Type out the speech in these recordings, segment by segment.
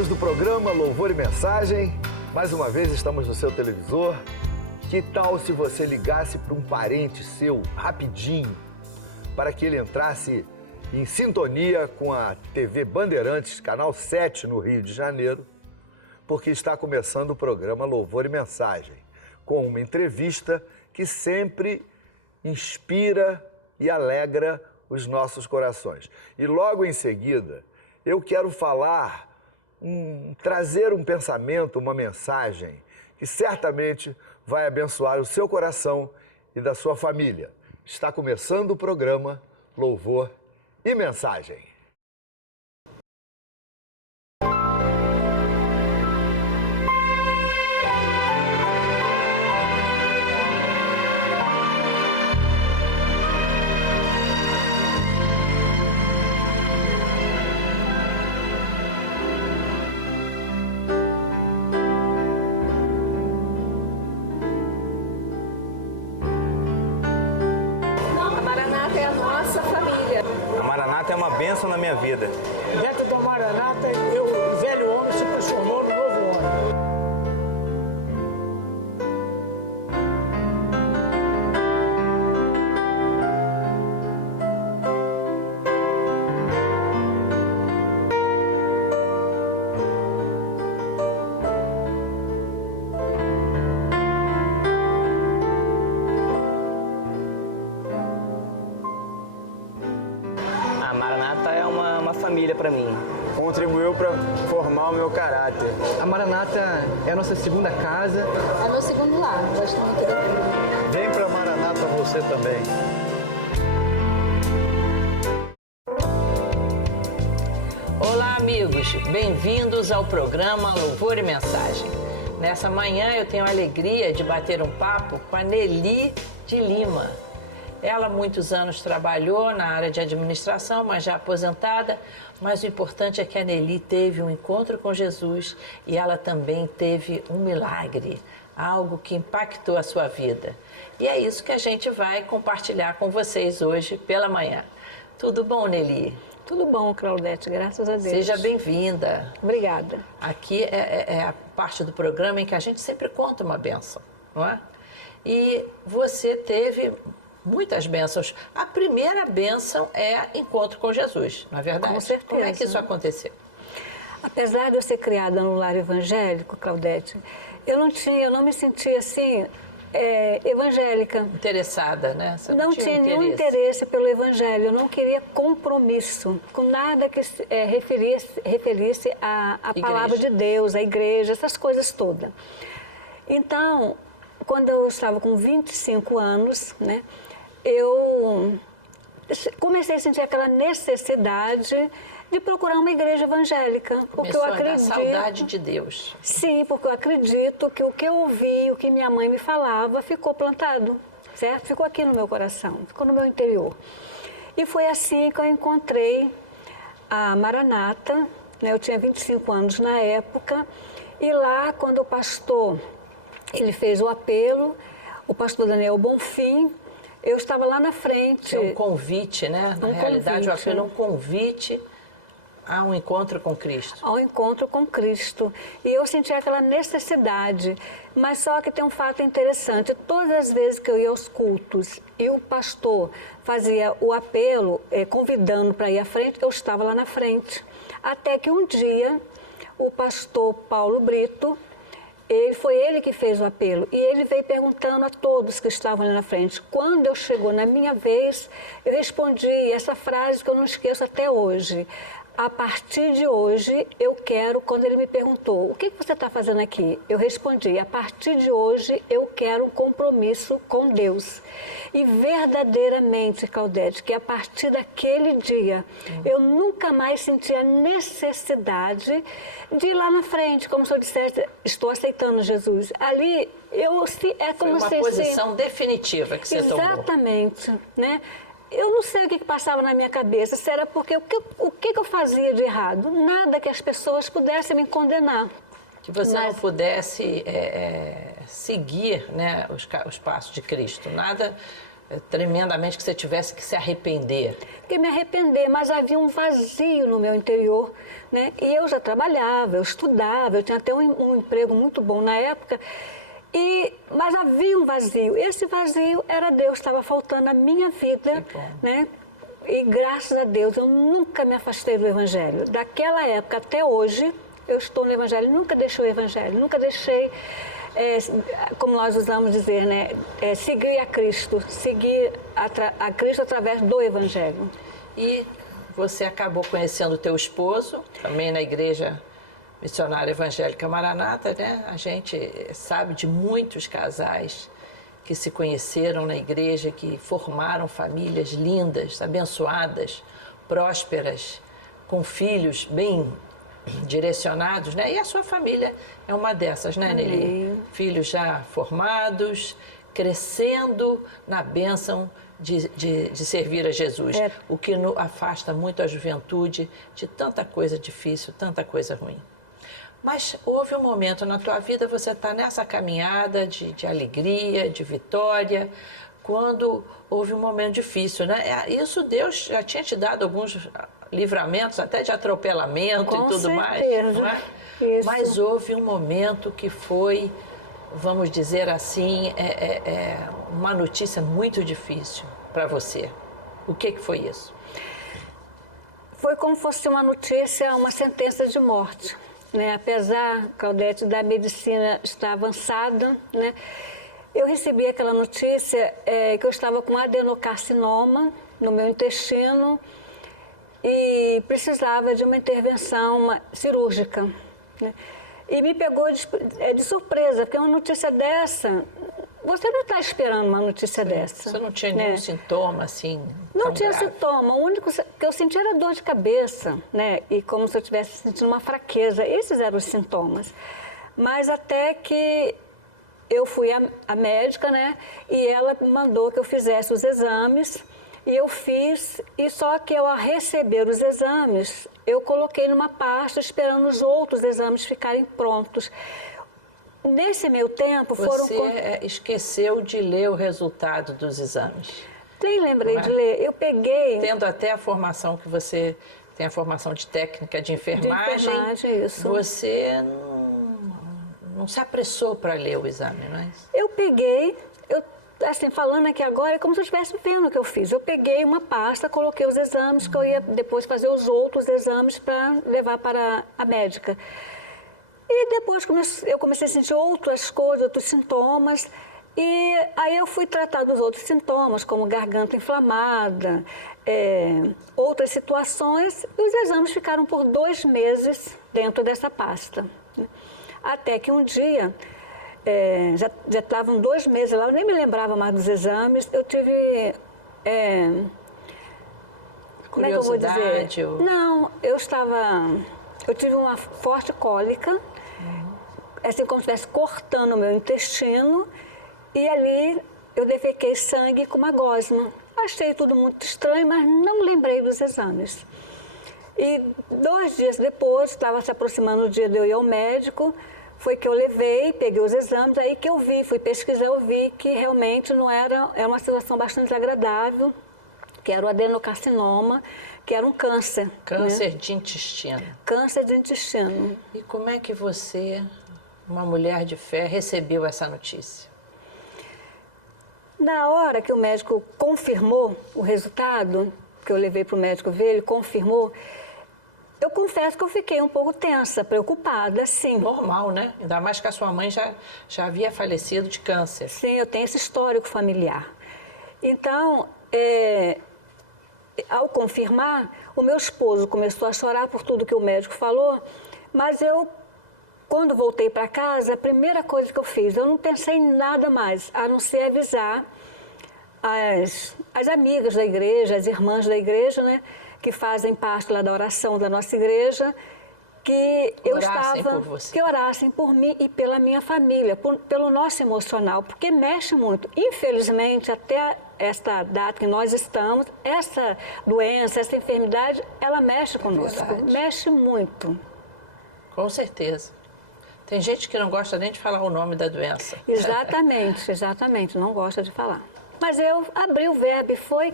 amigos do programa Louvor e Mensagem, mais uma vez estamos no seu televisor. Que tal se você ligasse para um parente seu rapidinho, para que ele entrasse em sintonia com a TV Bandeirantes, Canal 7 no Rio de Janeiro, porque está começando o programa Louvor e Mensagem, com uma entrevista que sempre inspira e alegra os nossos corações. E logo em seguida, eu quero trazer um pensamento, uma mensagem que certamente vai abençoar o seu coração e da sua família. Está começando o programa Louvor e Mensagem. É uma bênção na minha vida. Dentro da Maranata, o velho homem se transformou no novo homem. Família para mim. Contribuiu para formar o meu caráter. A Maranata é a nossa segunda casa. É meu segundo lar, gosto muito daqui. Vem para Maranata você também. Olá, amigos. Bem-vindos ao programa Louvor e Mensagem. Nessa manhã eu tenho a alegria de bater um papo com a Nelly de Lima. Ela há muitos anos trabalhou na área de administração, mas já aposentada. Mas o importante é que a Nelly teve um encontro com Jesus e ela também teve um milagre, algo que impactou a sua vida. E é isso que a gente vai compartilhar com vocês hoje pela manhã. Tudo bom, Nelly? Tudo bom, Claudete, graças a Deus. Seja bem-vinda. Obrigada. Aqui é a parte do programa em que a gente sempre conta uma bênção, não é? E você teve muitas bênçãos. A primeira bênção é encontro com Jesus, não é verdade? Com certeza. Como é que isso aconteceu? Apesar de eu ser criada no lar evangélico, Claudete, eu não me sentia assim, evangélica. Interessada, né? Você não tinha nenhum interesse pelo evangelho, eu não queria compromisso com nada que referisse à palavra de Deus, à igreja, essas coisas todas. Então, quando eu estava com 25 anos, né, eu comecei a sentir aquela necessidade de procurar uma igreja evangélica. Porque eu acredito, a saudade de Deus. Sim, porque eu acredito que o que eu ouvi, o que minha mãe me falava, ficou plantado, certo? Ficou aqui no meu coração, ficou no meu interior. E foi assim que eu encontrei a Maranata, né? Eu tinha 25 anos na época, e lá, quando o pastor, ele fez o apelo, o pastor Daniel Bonfim, eu estava lá na frente. É um convite, né? Na realidade, o apelo é um convite a um encontro com Cristo. Ao encontro com Cristo. E eu senti aquela necessidade. Mas só que tem um fato interessante. Todas as vezes que eu ia aos cultos e o pastor fazia o apelo, convidando para ir à frente, eu estava lá na frente. Até que um dia, o pastor Paulo Brito, foi ele que fez o apelo e ele veio perguntando a todos que estavam ali na frente. Quando eu chegou na minha vez, eu respondi essa frase que eu não esqueço até hoje. A partir de hoje, eu quero, quando ele me perguntou, o que você está fazendo aqui? Eu respondi, a partir de hoje, eu quero um compromisso com Deus. E verdadeiramente, Claudete, que a partir daquele dia, eu nunca mais senti a necessidade de ir lá na frente, como se eu dissesse, estou aceitando Jesus. Ali, é como se... Foi uma posição definitiva que você tomou. Exatamente, né? Eu não sei o que passava na minha cabeça, se era porque o que eu fazia de errado? Nada que as pessoas pudessem me condenar. Que você não pudesse seguir, né, os passos de Cristo, nada tremendamente que você tivesse que se arrepender? Fiquei me arrepender, mas havia um vazio no meu interior, né? E eu já trabalhava, eu estudava, eu tinha até um emprego muito bom na época, mas havia um vazio. Esse vazio era Deus, estava faltando na minha vida, né? E graças a Deus eu nunca me afastei do Evangelho. Daquela época até hoje, eu estou no Evangelho, nunca deixei o Evangelho, nunca deixei, como nós usamos dizer, né? Seguir a Cristo, seguir a Cristo através do Evangelho. E você acabou conhecendo o teu esposo, também na Igreja Missionária Evangélica Maranata, né? A gente sabe de muitos casais que se conheceram na igreja, que formaram famílias lindas, abençoadas, prósperas, com filhos bem direcionados, né? E a sua família é uma dessas, né, Nelly? Filhos já formados, crescendo na bênção de servir a Jesus, o que afasta muito a juventude de tanta coisa difícil, tanta coisa ruim. Mas houve um momento na tua vida, você está nessa caminhada de alegria, de vitória, quando houve um momento difícil, né? Isso Deus já tinha te dado alguns livramentos, até de atropelamento e tudo mais, não é? Isso. Mas houve um momento que foi, vamos dizer assim, uma notícia muito difícil para você. O que foi isso? Foi como se fosse uma notícia, uma sentença de morte. Né? Apesar, Claudete, da medicina estar avançada, né? Eu recebi aquela notícia que eu estava com adenocarcinoma no meu intestino e precisava de uma intervenção cirúrgica. Né? E me pegou de surpresa, porque uma notícia dessa, você não está esperando uma notícia dessa. Você não tinha nenhum sintoma, assim? Não tinha grave. sintoma, o único que eu senti era dor de cabeça, né? E como se eu estivesse sentindo uma fraqueza. Esses eram os sintomas. Mas até que eu fui à médica, né? E ela mandou que eu fizesse os exames. E eu fiz, e só que ao receber os exames, eu coloquei numa pasta esperando os outros exames ficarem prontos. Nesse meio tempo foram... Você esqueceu de ler o resultado dos exames. Nem lembrei de ler. Eu peguei... Tendo até a formação que você tem, a formação de técnica de enfermagem, isso. Você não se apressou para ler o exame, não é isso? Eu peguei, assim, falando aqui agora, é como se eu estivesse vendo o que eu fiz. Eu peguei uma pasta, coloquei os exames, que eu ia depois fazer os outros exames para levar para a médica. E depois eu comecei a sentir outras coisas, outros sintomas. E aí eu fui tratar dos outros sintomas, como garganta inflamada, outras situações. E os exames ficaram por 2 meses dentro dessa pasta. Né? Até que um dia, já estavam 2 meses lá, eu nem me lembrava mais dos exames. Eu tive... como é que eu vou dizer? Não, eu tive uma forte cólica, assim como se estivesse cortando o meu intestino, e ali eu defequei sangue com uma gosma. Achei tudo muito estranho, mas não lembrei dos exames. E 2 dias depois, estava se aproximando o dia de eu ir ao médico, foi que eu levei, peguei os exames, aí que eu vi, fui pesquisar, eu vi que realmente não era uma situação bastante agradável, que era o adenocarcinoma, que era um câncer. Câncer, né? de intestino. Câncer de intestino. E como é que você, uma mulher de fé, recebeu essa notícia? Na hora que o médico confirmou o resultado, que eu levei para o médico ver, ele confirmou, eu confesso que eu fiquei um pouco tensa, preocupada, sim. Normal, né? Ainda mais que a sua mãe já havia falecido de câncer. Sim, eu tenho esse histórico familiar. Então, ao confirmar, o meu esposo começou a chorar por tudo que o médico falou, mas eu, quando voltei para casa, a primeira coisa que eu fiz, eu não pensei em nada mais, a não ser avisar as amigas da igreja, as irmãs da igreja, né, que fazem parte lá da oração da nossa igreja, que orassem por mim e pela minha família, pelo nosso emocional, porque mexe muito. Infelizmente, até esta data que nós estamos, essa doença, essa enfermidade, ela mexe conosco, mexe muito. Com certeza. Tem gente que não gosta nem de falar o nome da doença. Exatamente, exatamente, não gosta de falar. Mas eu abri o verbo e foi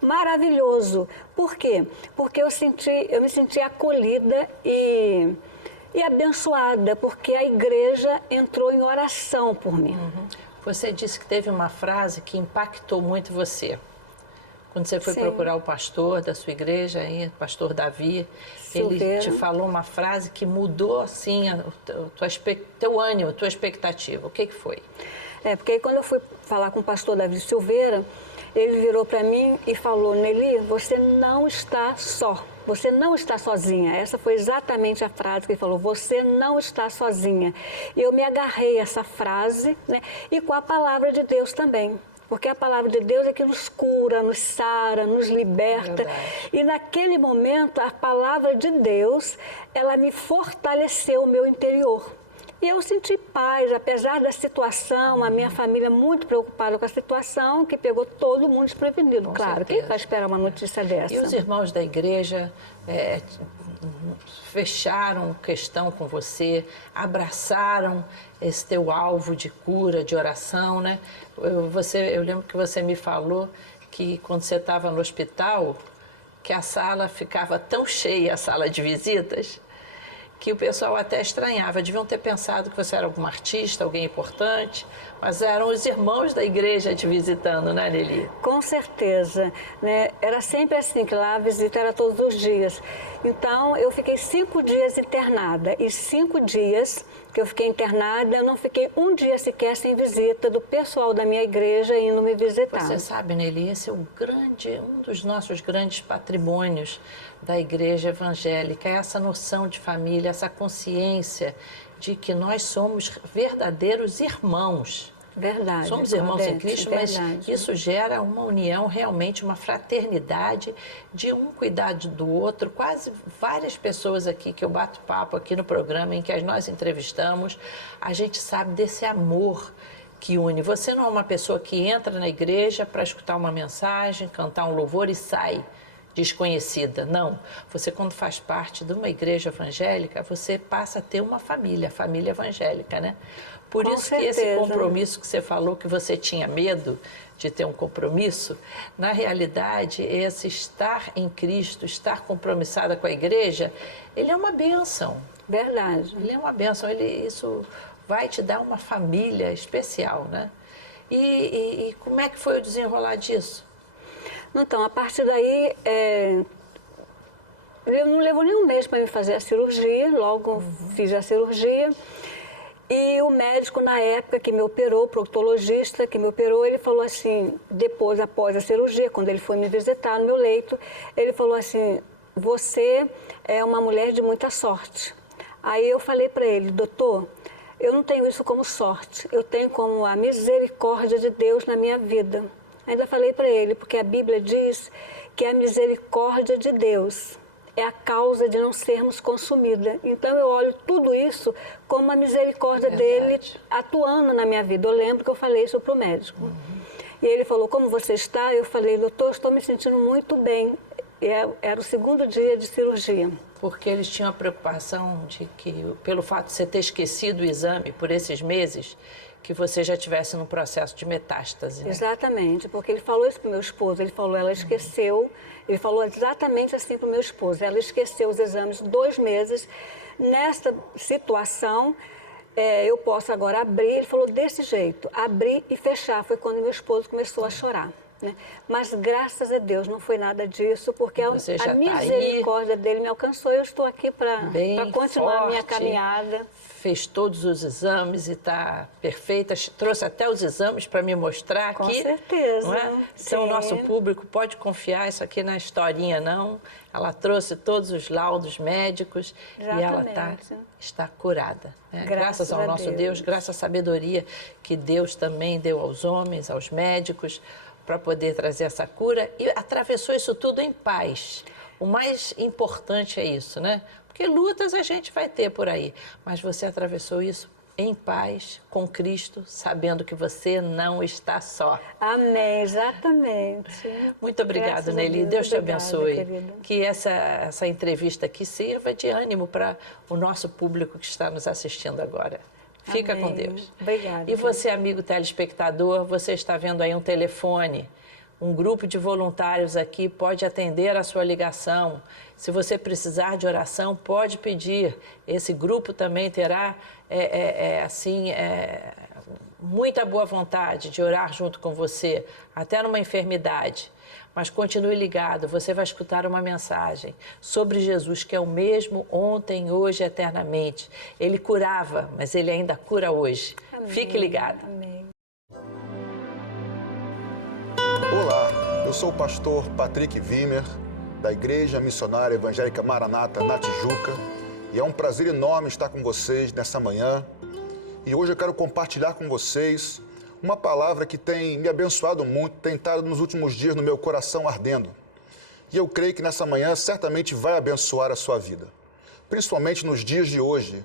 maravilhoso. Por quê? Porque eu me senti acolhida e abençoada, porque a igreja entrou em oração por mim. Você disse que teve uma frase que impactou muito você. Quando você foi procurar o pastor da sua igreja, aí, o pastor Davi, Silveira. ele te falou uma frase que mudou, assim, teu ânimo, tua expectativa. O que foi? Porque aí quando eu fui falar com o pastor Davi Silveira, ele virou para mim e falou: Nelly, você não está só, você não está sozinha. Essa foi exatamente a frase que ele falou: você não está sozinha. E eu me agarrei a essa frase, né? E com a palavra de Deus também. Porque a palavra de Deus é que nos cura, nos sara, nos liberta. E naquele momento, a palavra de Deus, ela me fortaleceu o meu interior. E eu senti paz, apesar da situação, a minha família muito preocupada com a situação, que pegou todo mundo desprevenido. Claro, quem vai esperar uma notícia dessa? E os irmãos da igreja fecharam questão com você, abraçaram esse teu alvo de cura, de oração, né? Eu lembro que você me falou que quando você estava no hospital, que a sala ficava tão cheia, a sala de visitas, que o pessoal até estranhava. Deviam ter pensado que você era algum artista, alguém importante, mas eram os irmãos da igreja te visitando, né, Nelly? Com certeza, né? Era sempre assim, que lá a visita era todos os dias. Então, eu fiquei 5 dias internada, e 5 dias que eu fiquei internada, eu não fiquei um dia sequer sem visita do pessoal da minha igreja indo me visitar. Você sabe, Nelly, esse é um dos nossos grandes patrimônios da igreja evangélica, é essa noção de família, essa consciência de que nós somos verdadeiros irmãos. Verdade. Somos irmãos em Cristo, mas verdade. isso gera uma união, realmente uma fraternidade, de um cuidar do outro. Quase várias pessoas aqui que eu bato papo aqui no programa, em que nós entrevistamos, a gente sabe desse amor que une. Você não é uma pessoa que entra na igreja para escutar uma mensagem, cantar um louvor e sai desconhecida. Não. Você, quando faz parte de uma igreja evangélica, você passa a ter uma família, a família evangélica, né? Por Com isso certeza. que esse compromisso que você falou, que você tinha medo de ter um compromisso, na realidade, esse estar em Cristo, estar compromissada com a igreja, ele é uma bênção. Verdade. Ele é uma bênção, isso vai te dar uma família especial, né? E como é que foi o desenrolar disso? Então, a partir daí, eu não levou nem um mês para me fazer a cirurgia, logo fiz a cirurgia. E o médico, na época que me operou, o proctologista que me operou, ele falou assim, após a cirurgia, quando ele foi me visitar no meu leito, ele falou assim: você é uma mulher de muita sorte. Aí eu falei para ele: doutor, eu não tenho isso como sorte, eu tenho como a misericórdia de Deus na minha vida. Ainda falei para ele, porque a Bíblia diz que a misericórdia de Deus é a causa de não sermos consumidas. Então, eu olho tudo isso como a misericórdia dele atuando na minha vida. Eu lembro que eu falei isso para o médico. E ele falou: como você está? Eu falei: doutor, estou me sentindo muito bem. Era o 2º dia de cirurgia. Porque eles tinham a preocupação de que, pelo fato de você ter esquecido o exame por esses meses, que você já estivesse num processo de metástase, né? Exatamente, porque ele falou isso para o meu esposo. Ele falou: ela esqueceu. Ele falou exatamente assim para o meu esposo: ela esqueceu os exames 2 meses. Nessa situação, eu posso agora abrir. Ele falou desse jeito: abrir e fechar. Foi quando meu esposo começou a chorar, né? Mas graças a Deus não foi nada disso, porque a misericórdia dele me alcançou. Eu estou aqui para continuar a minha caminhada. Fez todos os exames e está perfeita. Trouxe até os exames para me mostrar aqui. Com certeza. Não é? Então, o nosso público pode confiar isso aqui na historinha, não. Ela trouxe todos os laudos médicos. Exatamente. E ela está curada, né? Graças ao nosso Deus, graças à sabedoria que Deus também deu aos homens, aos médicos, para poder trazer essa cura. E atravessou isso tudo em paz. O mais importante é isso, né? Porque lutas a gente vai ter por aí, mas você atravessou isso em paz, com Cristo, sabendo que você não está só. Amém, exatamente. Muito obrigada, Nelly. Deus te abençoe. Querida. Que essa entrevista aqui sirva de ânimo para o nosso público que está nos assistindo agora. Fica Amém. com Deus. Obrigada. E você, amigo telespectador, você está vendo aí um telefone. Um grupo de voluntários aqui pode atender a sua ligação. Se você precisar de oração, pode pedir. Esse grupo também terá, muita boa vontade de orar junto com você, até numa enfermidade. Mas continue ligado, você vai escutar uma mensagem sobre Jesus, que é o mesmo ontem, hoje e eternamente. Ele curava, mas ele ainda cura hoje. Amém. Fique ligado. Amém. Olá, eu sou o pastor Patrick Wimmer, da Igreja Missionária Evangélica Maranata, na Tijuca, e é um prazer enorme estar com vocês nessa manhã. E hoje eu quero compartilhar com vocês uma palavra que tem me abençoado muito, tem estado nos últimos dias no meu coração ardendo. E eu creio que nessa manhã certamente vai abençoar a sua vida, principalmente nos dias de hoje,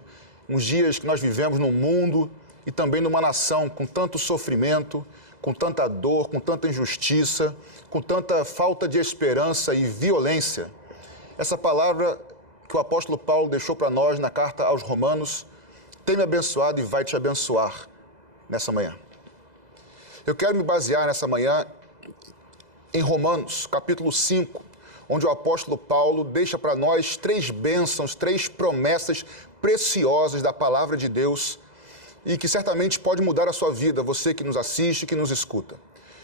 nos dias que nós vivemos no mundo e também numa nação com tanto sofrimento, com tanta dor, com tanta injustiça, com tanta falta de esperança e violência. Essa palavra que o apóstolo Paulo deixou para nós na carta aos Romanos tem me abençoado e vai te abençoar nessa manhã. Eu quero me basear nessa manhã em Romanos, capítulo 5, onde o apóstolo Paulo deixa para nós 3 bênçãos, 3 promessas preciosas da palavra de Deus e que certamente pode mudar a sua vida, você que nos assiste, que nos escuta.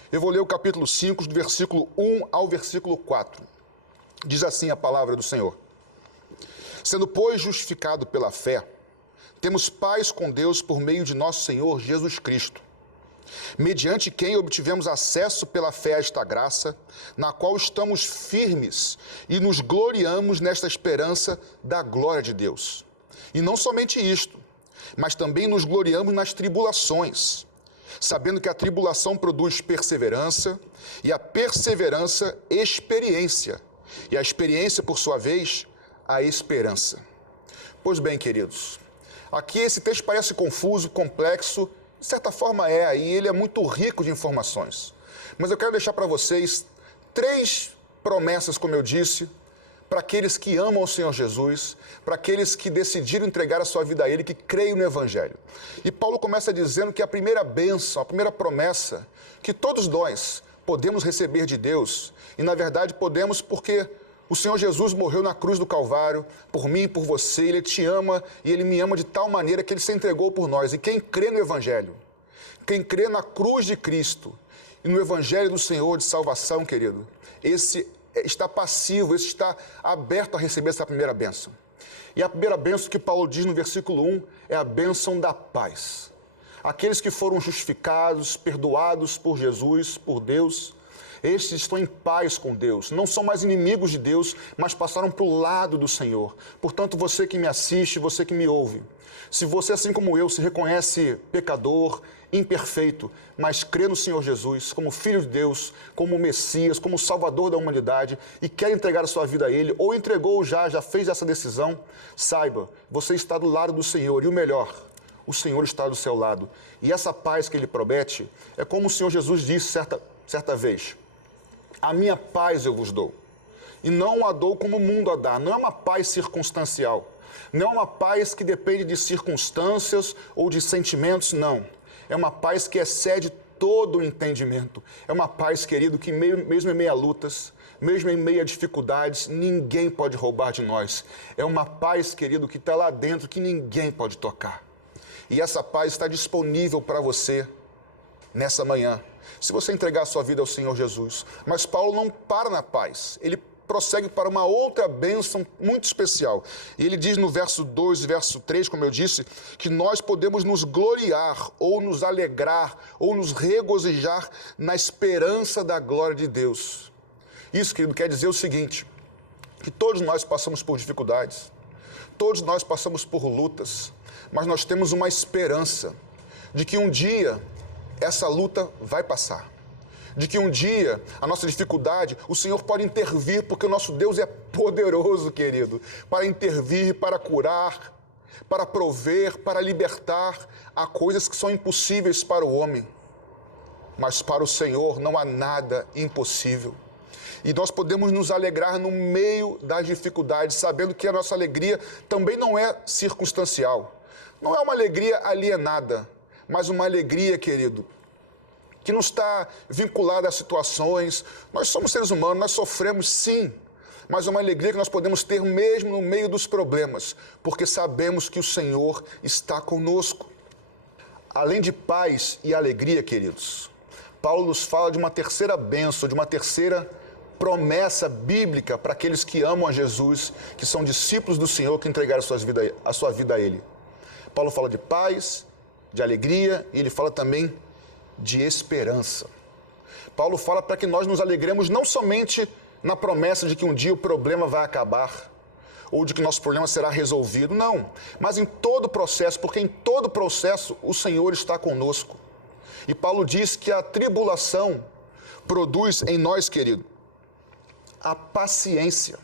Eu vou ler o capítulo 5, do versículo 1 ao versículo 4. Diz assim a palavra do Senhor. Sendo, pois, justificado pela fé, temos paz com Deus por meio de nosso Senhor Jesus Cristo, mediante quem obtivemos acesso pela fé a esta graça, na qual estamos firmes e nos gloriamos nesta esperança da glória de Deus. E não somente isto, mas também nos gloriamos nas tribulações, sabendo que a tribulação produz perseverança, e a perseverança, experiência, e a experiência, por sua vez, a esperança. Pois bem, queridos, aqui esse texto parece confuso, complexo, de certa forma e ele é muito rico de informações. Mas eu quero deixar para vocês 3 promessas, como eu disse, para aqueles que amam o Senhor Jesus, para aqueles que decidiram entregar a sua vida a Ele, que creem no Evangelho. E Paulo começa dizendo que a primeira bênção, a primeira promessa, que todos nós podemos receber de Deus, e na verdade podemos porque o Senhor Jesus morreu na cruz do Calvário, por mim e por você, Ele te ama e Ele me ama de tal maneira que Ele se entregou por nós. E quem crê no Evangelho, quem crê na cruz de Cristo e no Evangelho do Senhor de salvação, querido, esse está passivo, esse está aberto a receber essa primeira bênção. E a primeira bênção que Paulo diz no versículo 1 é a bênção da paz. Aqueles que foram justificados, perdoados por Jesus, por Deus, estes estão em paz com Deus, não são mais inimigos de Deus, mas passaram para o lado do Senhor. Portanto, você que me assiste, você que me ouve, se você, assim como eu, se reconhece pecador, imperfeito, mas crê no Senhor Jesus como Filho de Deus, como Messias, como Salvador da humanidade e quer entregar a sua vida a Ele, ou entregou já fez essa decisão, saiba, você está do lado do Senhor e o melhor, o Senhor está do seu lado. E essa paz que Ele promete é como o Senhor Jesus disse certa vez: a minha paz eu vos dou, e não a dou como o mundo a dá. Não é uma paz circunstancial, não é uma paz que depende de circunstâncias ou de sentimentos, não. É uma paz que excede todo o entendimento. É uma paz, querido, que mesmo em meio a lutas, mesmo em meio a dificuldades, ninguém pode roubar de nós. É uma paz, querido, que está lá dentro, que ninguém pode tocar. E essa paz está disponível para você nessa manhã, se você entregar a sua vida ao Senhor Jesus. Mas Paulo não para na paz, ele prossegue para uma outra bênção muito especial. E ele diz no verso 2 e verso 3, como eu disse, que nós podemos nos gloriar, ou nos alegrar, ou nos regozijar na esperança da glória de Deus. Isso, querido, quer dizer o seguinte, que todos nós passamos por dificuldades, todos nós passamos por lutas, mas nós temos uma esperança de que um dia essa luta vai passar. De que um dia, a nossa dificuldade, o Senhor pode intervir, porque o nosso Deus é poderoso, querido, para intervir, para curar, para prover, para libertar. Há coisas que são impossíveis para o homem, mas para o Senhor não há nada impossível. E nós podemos nos alegrar no meio das dificuldades, sabendo que a nossa alegria também não é circunstancial, Não é uma alegria alienada, mas uma alegria, querido, que não está vinculada a situações. Nós somos seres humanos, nós sofremos sim, mas é uma alegria que nós podemos ter mesmo no meio dos problemas, porque sabemos que o Senhor está conosco. Além de paz e alegria, queridos, Paulo nos fala de uma terceira bênção, de uma terceira promessa bíblica para aqueles que amam a Jesus, que são discípulos do Senhor, que entregaram a sua vida a Ele. Paulo fala de paz, de alegria, e ele fala também de esperança. Paulo fala para que nós nos alegremos não somente na promessa de que um dia o problema vai acabar, ou de que nosso problema será resolvido, não, mas em todo o processo, porque em todo o processo o Senhor está conosco. E Paulo diz que a tribulação produz em nós, querido, a paciência.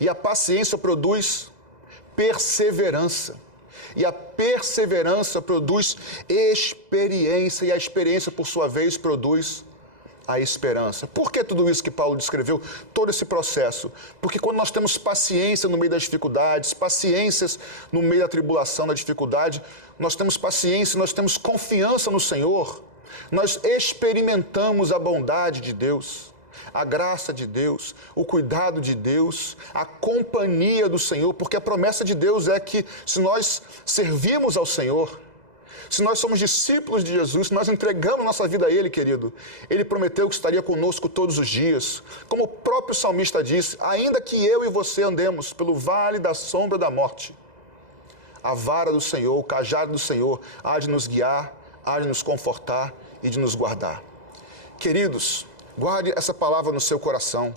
E a paciência produz perseverança. E a perseverança produz experiência. E a experiência, por sua vez, produz a esperança. Por que tudo isso que Paulo descreveu? Todo esse processo. Porque quando nós temos paciência no meio das dificuldades, paciências no meio da tribulação, da dificuldade, nós temos paciência, nós temos confiança no Senhor, nós experimentamos a bondade de Deus, a graça de Deus, o cuidado de Deus, a companhia do Senhor, porque a promessa de Deus é que se nós servimos ao Senhor, se nós somos discípulos de Jesus, se nós entregamos nossa vida a Ele, querido, Ele prometeu que estaria conosco todos os dias. Como o próprio salmista disse, ainda que eu e você andemos pelo vale da sombra da morte, a vara do Senhor, o cajado do Senhor, há de nos guiar, há de nos confortar e de nos guardar. Queridos, guarde essa palavra no seu coração.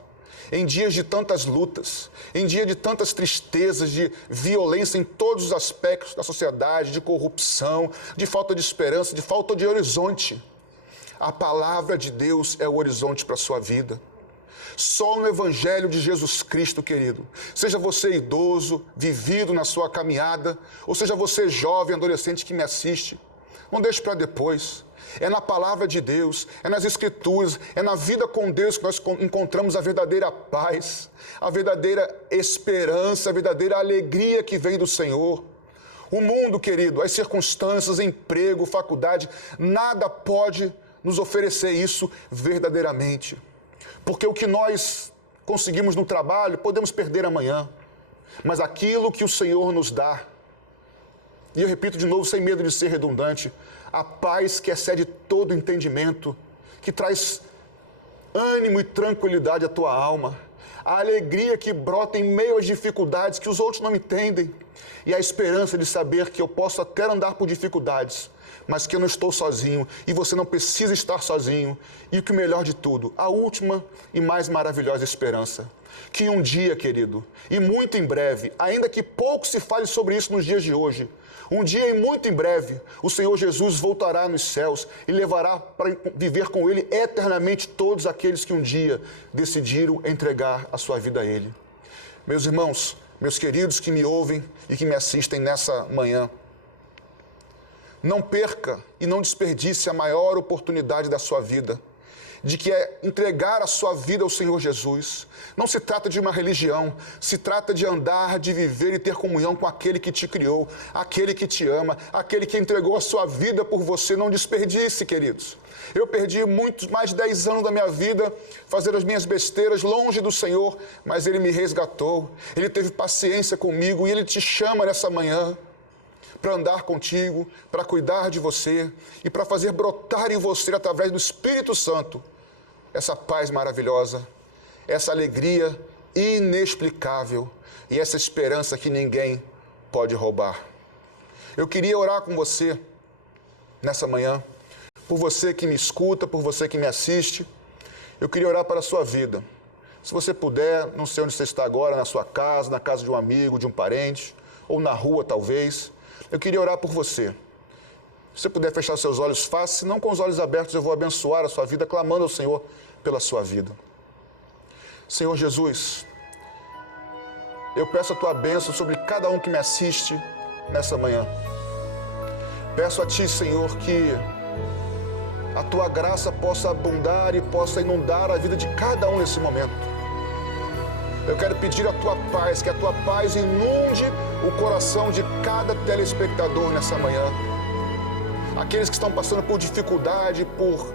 Em dias de tantas lutas, em dia de tantas tristezas, de violência em todos os aspectos da sociedade, de corrupção, de falta de esperança, de falta de horizonte, a palavra de Deus é o horizonte para a sua vida. Só no Evangelho de Jesus Cristo, querido, seja você idoso, vivido na sua caminhada, ou seja você jovem, adolescente que me assiste, não deixe para depois. É na palavra de Deus, é nas Escrituras, é na vida com Deus que nós encontramos a verdadeira paz, a verdadeira esperança, a verdadeira alegria que vem do Senhor. O mundo, querido, as circunstâncias, emprego, faculdade, nada pode nos oferecer isso verdadeiramente. Porque o que nós conseguimos no trabalho, podemos perder amanhã. Mas aquilo que o Senhor nos dá, e eu repito de novo, sem medo de ser redundante, a paz que excede todo entendimento, que traz ânimo e tranquilidade à tua alma, a alegria que brota em meio às dificuldades que os outros não entendem, e a esperança de saber que eu posso até andar por dificuldades, mas que eu não estou sozinho, e você não precisa estar sozinho, e o que melhor de tudo, a última e mais maravilhosa esperança, que um dia, querido, e muito em breve, ainda que pouco se fale sobre isso nos dias de hoje, um dia e muito em breve, o Senhor Jesus voltará nos céus e levará para viver com Ele eternamente todos aqueles que um dia decidiram entregar a sua vida a Ele. Meus irmãos, meus queridos que me ouvem e que me assistem nessa manhã, não perca e não desperdice a maior oportunidade da sua vida, de que é entregar a sua vida ao Senhor Jesus. Não se trata de uma religião, se trata de andar, de viver e ter comunhão com aquele que te criou, aquele que te ama, aquele que entregou a sua vida por você. Não desperdice, queridos. Eu perdi mais de 10 anos da minha vida fazendo as minhas besteiras longe do Senhor, mas Ele me resgatou, Ele teve paciência comigo e Ele te chama nessa manhã para andar contigo, para cuidar de você e para fazer brotar em você, através do Espírito Santo, essa paz maravilhosa, essa alegria inexplicável e essa esperança que ninguém pode roubar. Eu queria orar com você nessa manhã, por você que me escuta, por você que me assiste. Eu queria orar para a sua vida. Se você puder, não sei onde você está agora, na sua casa, na casa de um amigo, de um parente, ou na rua talvez, eu queria orar por você. Se você puder fechar os seus olhos, faça, se não com os olhos abertos, eu vou abençoar a sua vida, clamando ao Senhor pela sua vida. Senhor Jesus, eu peço a tua bênção sobre cada um que me assiste nessa manhã. Peço a ti, Senhor, que a tua graça possa abundar e possa inundar a vida de cada um nesse momento. Eu quero pedir a tua paz, que a tua paz inunde o coração de cada telespectador nessa manhã. Aqueles que estão passando por dificuldade, por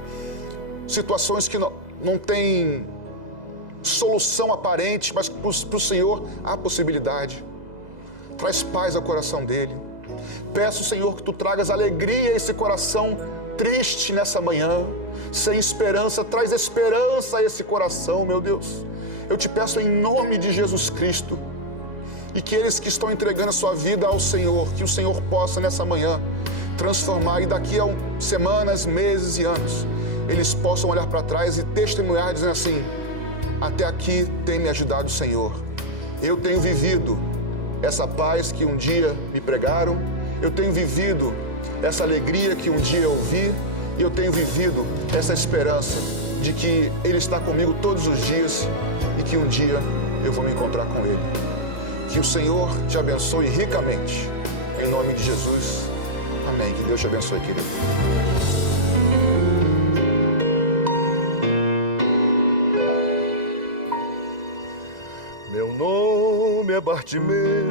situações que não têm solução aparente, mas para o Senhor há possibilidade. Traz paz ao coração dele. Peço, Senhor, que tu tragas alegria a esse coração triste nessa manhã, sem esperança. Traz esperança a esse coração, meu Deus. Eu te peço em nome de Jesus Cristo, e que eles que estão entregando a sua vida ao Senhor, que o Senhor possa nessa manhã transformar, e daqui a semanas, meses e anos, eles possam olhar para trás e testemunhar dizendo assim: até aqui tem me ajudado o Senhor. Eu tenho vivido essa paz que um dia me pregaram, eu tenho vivido essa alegria que um dia eu vi, e eu tenho vivido essa esperança de que Ele está comigo todos os dias e que um dia eu vou me encontrar com Ele. Que o Senhor te abençoe ricamente. Em nome de Jesus. Amém. Que Deus te abençoe, querido. Meu nome é Bartimeu,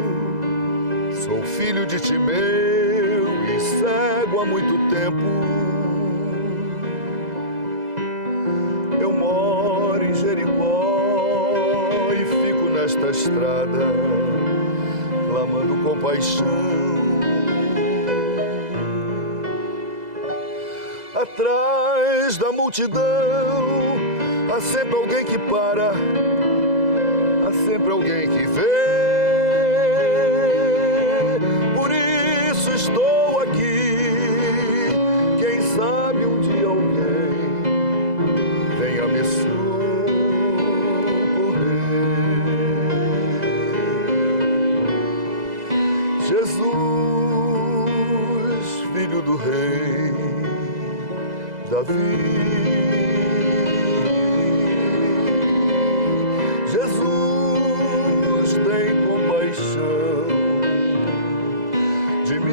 sou filho de Timeu e cego há muito tempo. Eu moro em Jericó e fico nesta estrada, clamando compaixão. Atrás da multidão há sempre alguém que para, há sempre alguém que vê. Por isso estou aqui. Quem sabe um dia alguém venha me socorrer. Jesus, filho do rei Davi. Jesus, tem compaixão de mim.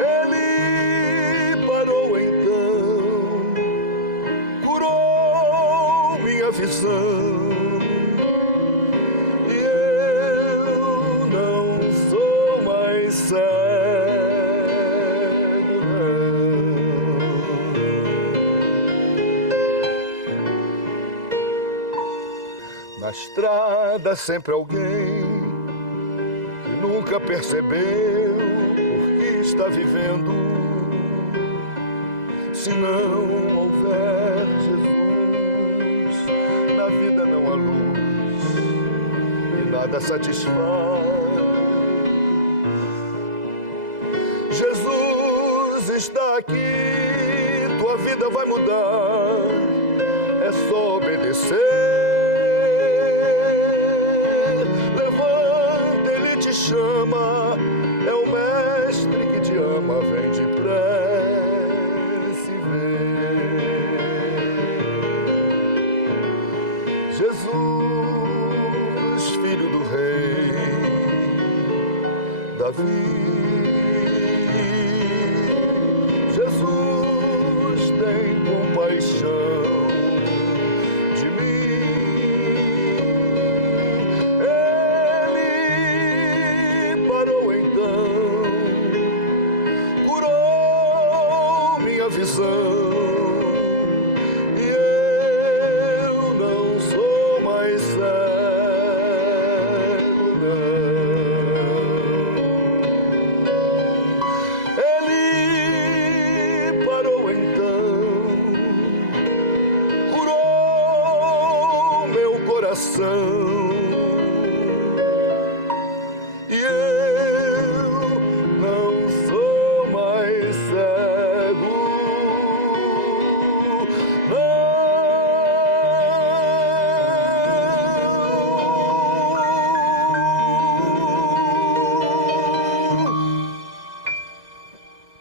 Ele parou então, curou minha visão, e eu não sou mais cego, não. Na estrada sempre alguém que nunca percebeu por que está vivendo. Se não houver Jesus, na vida não há luz e nada satisfaz. Jesus está aqui, tua vida vai mudar, é só obedecer. Chama, é o mestre que te ama, vem depressa e vê. Jesus, filho do rei Davi. Jesus, tem compaixão de mim. Visão, e eu não sou mais cego, não. Ele parou então, curou meu coração, e eu não sou mais cego.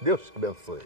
Deus te abençoe.